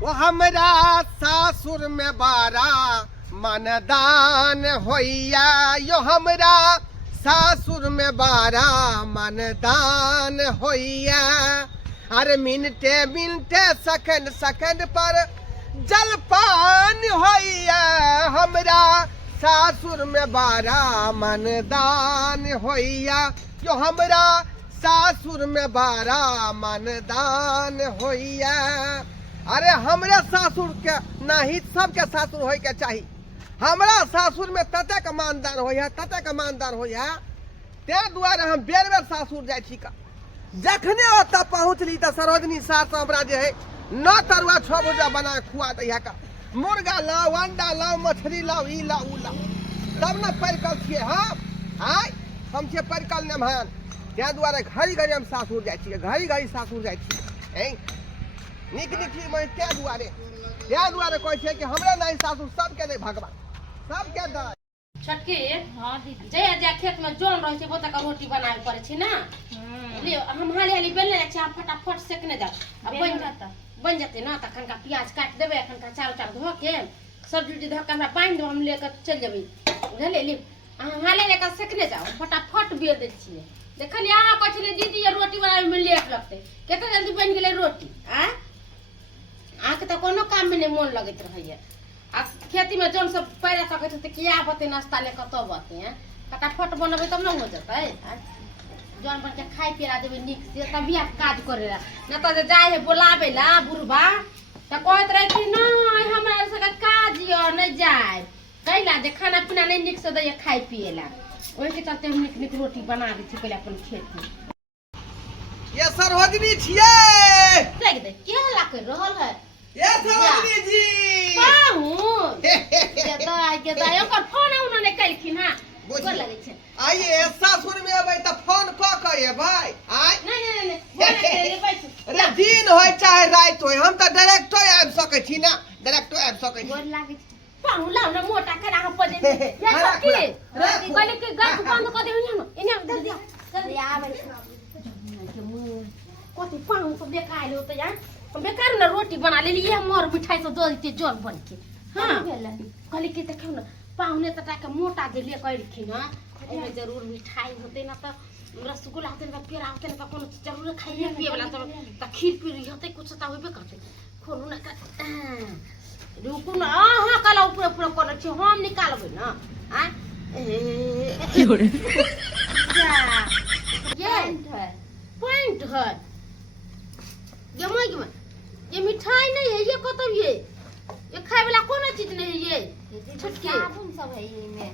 वो हमरा सासुर में बारा मनदान होइया यो हमरा सासुर में बारा मनदान होइया। अरे मिनटे मिनटे सेकंड सेकंड पर जलपान होइया हमरा सासुर में बारा मनदान होइया यो हमरा सासुर में बारा मनदान होइया। अरे हमरे सासुर के नहीं सबके सासुर होय के चाहिए। हमरा सासुर में तते के मानदान होइया तते के मानदान होइया ते दुआरे हम बेर बेर सासुर जाय छी का। जखने ओतऽ पहुँचली तऽ सरोजनी सास हमरा जे है न तरुआ 6 बजे बना खुआ दैया का। मुर्गा लाओ अंडा लाओ मछली लाओ ई लाओ उ लाओ तब न परिकल छियै हम छियै परिकल नमहान। ते दुआरे घड़ी घड़ी हम सासुर जाय छियै घड़ी घड़ी सासुर जाय छियै निक निक चीज में ते दुआरे कहै छै कि हमरा नहीं सासुर सबके नहीं भगवान सबके दै छटके। हां दीदी जया जा खेत में जोन रहै छै ओतऽ का रोटी बनाए पड़ै छै ना। ले हम हाली हाली बेलने छै हम फटाफट सेकने जा अब बन जाते ना तखन का प्याज काट देबे अखन का चार चार धो के सब्जी धो के हमरा पानी दो हम लेके चल जेबै बुझले। ले हाले लेके सेकने जाओ फटाफट बेल दै छियै। देखलिए अहाँ कहै दीदी ये रोटी बनाए में लेट लगतै केतना जल्दी बन गेलै रोटी। आके तो कोनो काम में नहीं मन लगत रहिए। आ खेती में जोन सब पैरा सकते थे किया बते नाश्ता ले कत बते हैं फटाफट बनबे तब न हो जतै। जोन बन के खाई पिला देबे निक से तभी आप काज करेला न त जाय है बोलाबे ला बुढ़बा त कहत रहे कि नहीं हमरा से काज यो नहीं जाय कैला जे खाना पीना नहीं निक से दैए खाई पिएला ओहि के चलते हम निक निक रोटी बना दै छी पहले अपन खेत में। ये सरोजनी छियै देख दे के हल्ला कर रहल है ये सरोजनी जी के दाय ओकर फोन उन्होंने कलखिन हां गोर लगे छै। आइए सासुर में अबै त फोन क के ए भाई आइ नहीं बोले ले बैठ। अरे दिन होय चाहे रात होय हम त डायरेक्ट आबि सकै छी ना डायरेक्ट आबि सकै छी। गोर लागे छै पाहुला न मोटा करा हम पदे या सकी कहले के गप बंद कर दे इने दे दे जल्दी आबै के मुंह कोती पाहु तो बेकार होत यार बेकार न रोटी बना लेली ये मोर मिठाई से दो देते जोर बन के। हां कहले के देखौ न पाहुने तटा के मोटा देले कहलखिन हां एमे जरूर मिठाई होते ना त रसगुल्ला होते ना पेड़ा होते ना कोनो जरूर खाइए पिए वाला त खीर पीरी होते कुछ त होबे करते खोलू ना का रुकू ना हां कला ऊपर ऊपर कर छी हम निकालबे ना पॉइंट है ये मिठाई नहीं है ये कतब ये खाए वाला कौन चीज नहीं है ये छटके साबुन सब है ये में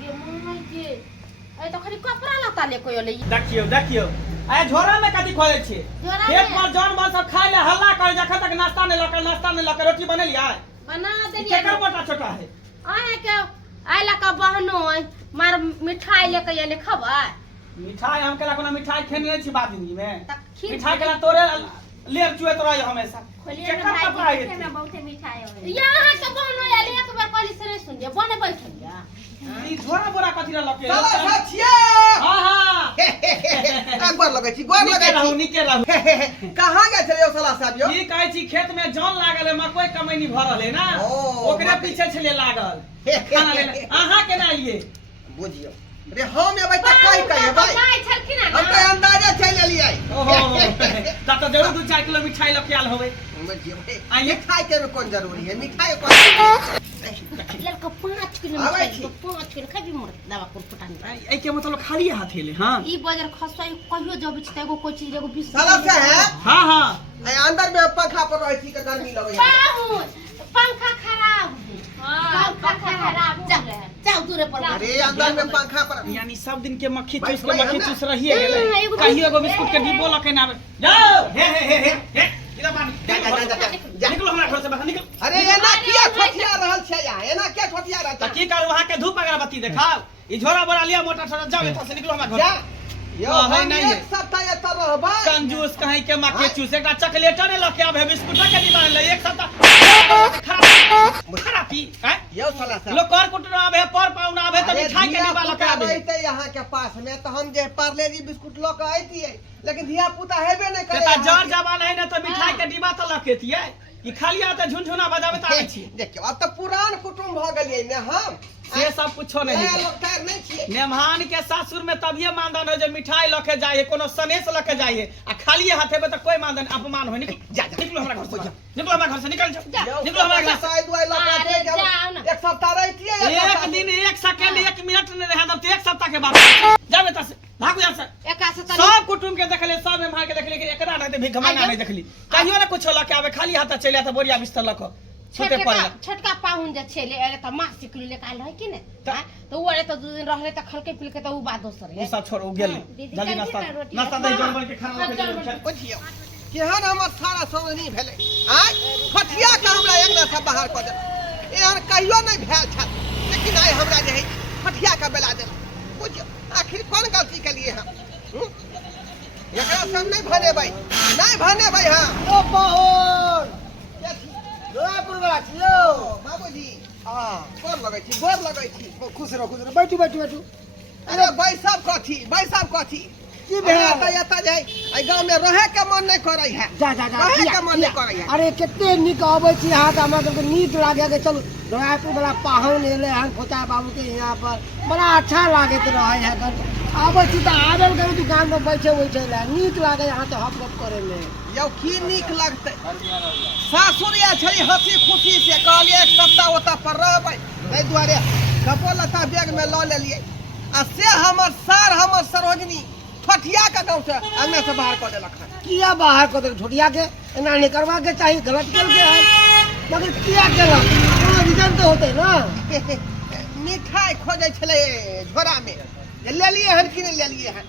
ये मुंह के ए तो खाली कपड़ा लता ले कोई ले देखियो आय झोरा में कथि खोले छी खेत पर जौन बन सब खाए ले हल्ला करे जखन तक नाश्ता नहीं लके रोटी बनेलिया बना देलिए केकर मोटा छोटा है आए के आइला का बहनो मार मिठाई लेके ये खबा मिठाई हम केला कोनो मिठाई खेने छी बादनी में मिठाई केला तोरे लेर चुए तोरा हमेशा खोलिए मिठाई के में बहुते मिठाई है यहां के बहनो या ले एक बार कहली से सुन जे बने बैठलिया ई झोरा बोरा कथि ला लके चलो सब छियै हां गोर लगै छी निके रहू कहां गए छले ओ साला साहब यो की कहै छी खेत में जौन लागल है मकई कमैनी भरल है ना ओकरे पीछे छले लागल खाना लेना अहां केना लिए बुझियो रे हम एबै त काई कहे भाई काई छलखिन ना हम त अंदाजा चल लेलियै ओहो त तो जरूर 2-4 किलो मिठाई लके आल होवे बुझियो भाई मिठाई के कौन जरूरी है मिठाई कौन लड़का 5 किलो मिठाई तो 5 किलो खाबी मोर दवा को फटानी ए के मतलब खाली हाथ हेले हां ई बाजार खसवाई कहियो जब छ एगो कोई चीज एगो 20 साला से है हां हां ए अंदर में पंखा पर रहै छी के गर्मी लगै है पंखा खराब पंखा खराब जाओ दूर पर अरे अंदर में पंखा पर यानी सब दिन के मक्खी चूस रहिए गेले कहियो एगो बिस्कुट के डिब्बो लके ना जाओ हे इधर पानी जा निकलो हमरा घर से बाहर निकल। अरे एना किया ठठिया रहल छै या एना क्या ठठिया रहल त की कर वहां के धूप अगरबत्ती देखाओ ई झोरा बोरा लिया मोटा छोटा जाओ एथा से निकलो हमरा घर जा यो है नहीं एक सप्ताह एत रहबै कंजूस कहीं के माँ के चूस एकटा चॉकलेट ने लके आवे बिस्कुट के डिब्बा ले एक सप्ताह खराबी हैं यो साला सा लोग कर कुटना आवे पर पाउना आवे तो मिठाई के डिब्बा लके आवे रहते यहाँ के पास में तो हम जे पार्ले जी बिस्कुट लो के आती है लेकिन धिया पुता हेबे नहीं करे बेटा जर जवान है ना तो मिठाई के डिब्बा तो लकेतिए ई खाली आते झुनझुना बजावे त आवे छी देखियो अब तो पुरान कुटुंब भ गेलिए ने हम से सब कुछो नहीं नया लोग तैयार नहीं छिए मेहमान के सासुर में तभिए मानदान हो जे मिठाई लके जाए कोनो सनेस लके जाए आ खाली हाथे में तो कोई मानदान अपमान होय निकल जा निकलो हमरा घर से निकलो हमरा घर से निकल जाओ निकलो हमरा घर से साई दुआई लगा के एक सप्ताह रहती है एक दिन एक सेकंड एक मिनट नहीं रह दब एक सप्ताह के बाद जावे त भागो जा से सब कुटुंब के देखले सब मेहमान के देखले कि एकरा नहीं भिख मांगा नहीं देखली कहियो ना कुछ लके आवे खाली हाथ चले त बोरिया बिस्तर लको छूटे पड़ला छोटका पाहुन जे छेले अरे त मां सिकली ले काल है कि ने तो वो अरे तो दो दिन रहले त खलके पिलके त उ बात दोसर है उ सब छोड़ उ गेल जल्दी नाश्ता दे जन बन के खाना लके बुझियो केहन हमर सारा समझनी भेले आज फटिया के हमरा अंगना से बाहर क दे एहन कहियो नहीं भेल छ लेकिन आइ हमरा जे है फटिया के बेला दे बुझियो आखिर कौन गलती के लिए हम एकरा सब नहीं भने भाई हां ओ पाहुन गोरपुर वाला छियो बाबूजी हां गोर लगै छी खुश रहो बैठू अरे भाई सब कथी की भेल त जाय आई गांव में रहे के मन नहीं करई है जा रहे के मन नहीं करई है अरे कितने निक आबै छी हां त हमरा के नीक लागे के चलो गोरपुर वाला पाहुन एले हन खोचा बाबू के यहां पर बड़ा अच्छा लागत रहे है आबै छी त आदल के दुकान में बैठे ला नीक लागे यहां तो हप करे में यौ की नीक लगते सासुरिया छली हंसी खुशी से कहलिए एक सप्ताह ओता पर रहबै ए दुआरे कपो लता बैग में ल लेलिए आ से हमर सरोजनी फटिया का गांव से अंगना से बाहर कर देलक किया बाहर कर दे छोटिया के एना नहीं करवा के चाहिए गलत कर के है मगर किया केलक कोनो रीजन तो होते ना मिठाई खोजे छले झोरा में ले लिए हन कि नहीं ले लिए हन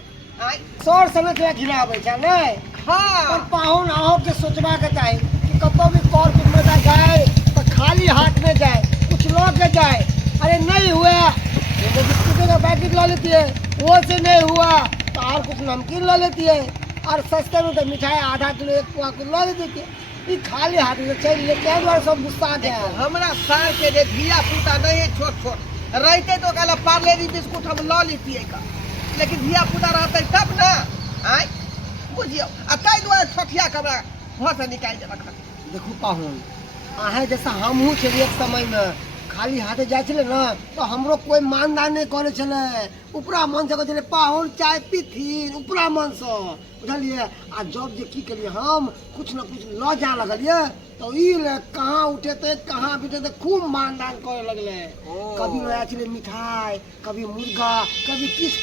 आई सौर समय के खिलावे छ नहीं हां पर पाहुन आओ के सोचबा के चाहिए कि कतो भी कौर कुछ में जाए तो खाली हाथ में जाए कुछ लो के जाए अरे नहीं हुआ तो बिस्कुट का पैकेट ला लेती है वो से नहीं हुआ तो और कुछ नमकीन ला लेती है और सस्ते में तो मिठाई आधा किलो एक पुआ को ला देती है ये खाली हाथ में चल ले के बार सब गुस्सा है हमरा साल के जे धिया पुता नहीं छोट रहते तो कहला पार्ले जी बिस्कुट हम ला लेती है का लेकिन धिया पुता रहते तब ना आई बुझियो आ ताई दुआरे छठिया कमरा घर से निकाल दे रखा देखू पाहुन आहे जैसा हमहू छे एक समय में खाली हाथे जाय छले ना तो हमरो कोई मानदान नहीं करे छले ऊपरा मन से कहले पाहुन चाय पीथिन ऊपरा मन से बुझलिए आ जब जे की करिए हम कुछ ना कुछ ल जा लगलिए तो ई ले कहां उठे ते कहां बिठे ते खूब मानदान करे लगले कभी नया छले मिठाई कभी मुर्गा कभी किस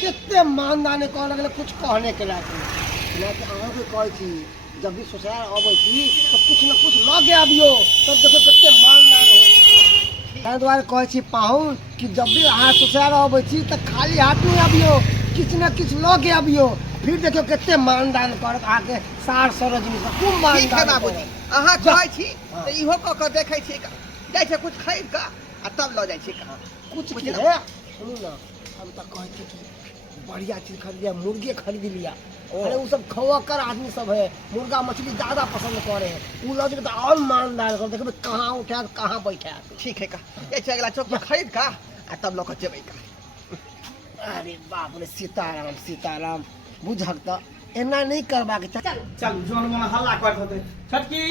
कितने मानदान करे लगले कुछ कहने के लायक ना कि अहाँ के कहै छी जब भी ससुराल आबै छी तो कुछ ना कुछ लगे आबियो तब देखो कितने मानदान होय छै ताहि दुआरे कहै छी पाहुन कि जब भी अहाँ ससुराल आबै छी तो खाली हाथ में आबियो किछ ना किछ लगे आबियो फिर देखियो कितने मानदान करत आके सार सरोजनी से खूब मानदान ठीक है बाबूजी अहाँ कहै छी तो इहो क के देखै छी जाय छै कुछ खरीद के आ तब ल जाय छी कहां कुछ है सुनू ना हम तो कहै छी कि बढ़िया चीज खरीद लिया मुर्गे खरीद लिया अरे वो सब खवाकर आदमी सब है मुर्गा मछली ज्यादा पसंद करे हैं वो लोग तो और मानदार कर देखबे कहां उठा कहां बैठा ठीक है का ये अगला चौक में खरीद का आ तब लोग जेबै का अरे बाप रे सीताराम बुझक त एना नहीं करबा के चल जोन मन हल्ला करत होते छटकी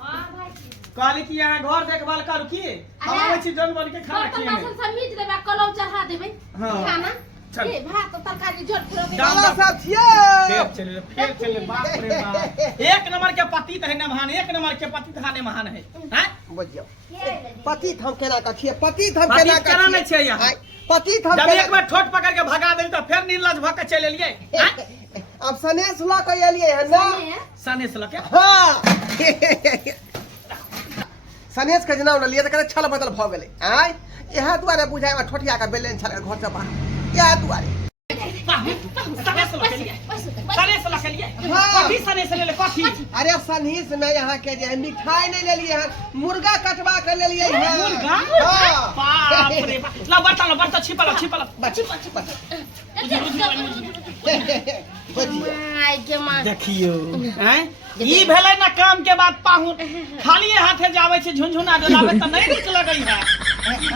हां भाई कहली कि यहाँ घर देखभाल करू की हम आबै छी जोन बन के खाना तो खिएने सब समीज देबा कलौ चढ़ा देबै हाँ। खाना चल। ए भात तरकारी झोर पुरो के डाला साहब छिए फेर चले बाप रे बाप एक नंबर के पति त है न महान एक नंबर के पति थाने महान है हैं बुझियो पति हम केना का छिए पति हम केना का केना नहीं छै यहाँ पति हम जब एक बार ठोट पकड़ के भगा देली तो फिर नीलज भ के चले एलिए हैं अब सनेस ला के एलिए है ना सनेस लके हां सनेस के जना न लिए त करे छल बदल भ गेलै आय एहा दुआरे बुझाय में ठोठिया का बेलेन छल घर से बाहर एहा दुआरे सनेस लके लिए कथी सनेस ले कथी अरे सनीस में यहाँ के जे मिठाई नहीं ले लिए हैं मुर्गा कटवा के ले लिए हैं मुर्गा हां बाप रे बाप ला बर्तन छिपल माय के माँ देखियो हैं ई भेलै ना काम के बाद पाहुन खाली हाथे जावे छै झुनझुना डोलावे त नहीं नीक लगई है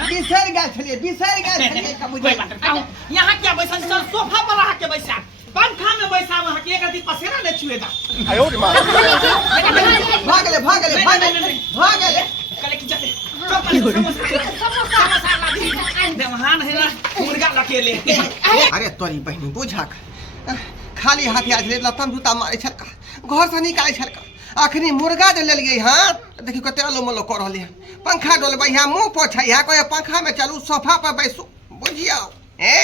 बिसर गेल छलिए कोई बात नहीं पाहुन यहाँ क्या बैसल चल सोफा पर रह के बैसा पंखा में बैसा वहां के एक रति पसेरा नहीं छुएगा भाग गेले कले की जाते समोसा देवहान है ना मुर्गा लकेले अरे तोरी बहनी बुझा खाली हाथे आज लतम जूता मारे छलका घर से निकाले छलका अखनी मुर्गा जे लेलिए हां देखियो कते अलो मलो कर रहले पंखा डोलबै हां मुंह पोछै हां कोई पंखा में चलू सोफा पर बैसू बुझियो ए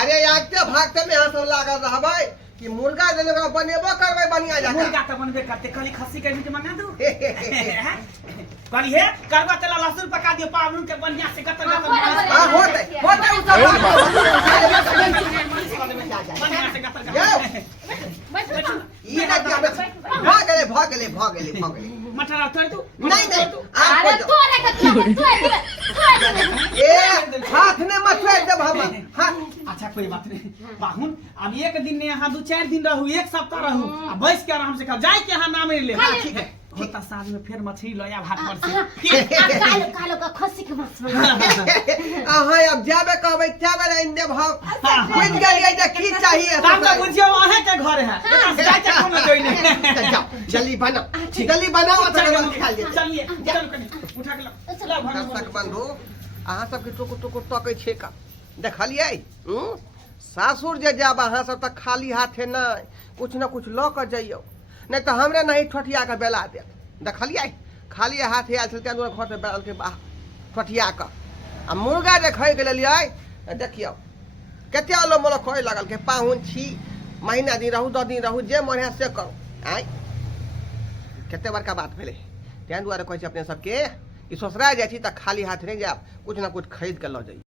अरे आगते भागते में यहाँ सब लागल रहबै कि मुर्गा जे लगा बनेबो करबै बढ़िया जका मुर्गा त बनबे करते खाली खस्सी के मीट मंगा दू कहली हे करवा तेला लहसुन पका दियो पावलुन के बढ़िया से गतर हां होतै उ सब बढ़िया से गतर ई ना कि भाग गेले मठरा तोड़ दू नहीं अरे तोरे के ए हाथ ने मत फेर दे हम हां अच्छा कोई बात नहीं पाहुन अब एक दिन ने यहाँ 2-4 दिन रहू एक सप्ताह रहू आ बैठ के आराम से खा जाए के यहाँ नाम ले ठीक है होता साँझ में फिर मछली लो या भात पर से कालो का खस्सी के मांस अहाँ अब जाबे कहबै जाबे लाइन देब हम बुझ गेलियै जे की चाहिए तब तो बुझियो अहे के घर है एता से जाए के हम जोइ नहीं जाओ जल्दी बनाओ तकर बाद खा लिए चलिए चल कनी उठा के ला तक बंधु अहाँ सबके टुकुर तकै छै का देखलियै सासुर जे जाब अहाँ सब तक खाली हाथे नहीं कुछ न कुछ ल कर जाइयो नहीं तो हमरे नहीं ठठिया के बेला दे देखलियै खाली हाथे आयल छल घर से बेल के बाहर ठठिया के आ मुर्गा जे खै के लेलियै देखियो कते अलो मलो खोय लागल के पाहुन छी महीना दिन रहू 10 दिन रहू जे मन है से करू आय कते बड़का बात भेलै तें दुआरे कहै छी अपने सबके कि ससुराल जाइ छी त खाली हाथ नहीं जाब कुछ न कुछ खरीद के ल जाइए।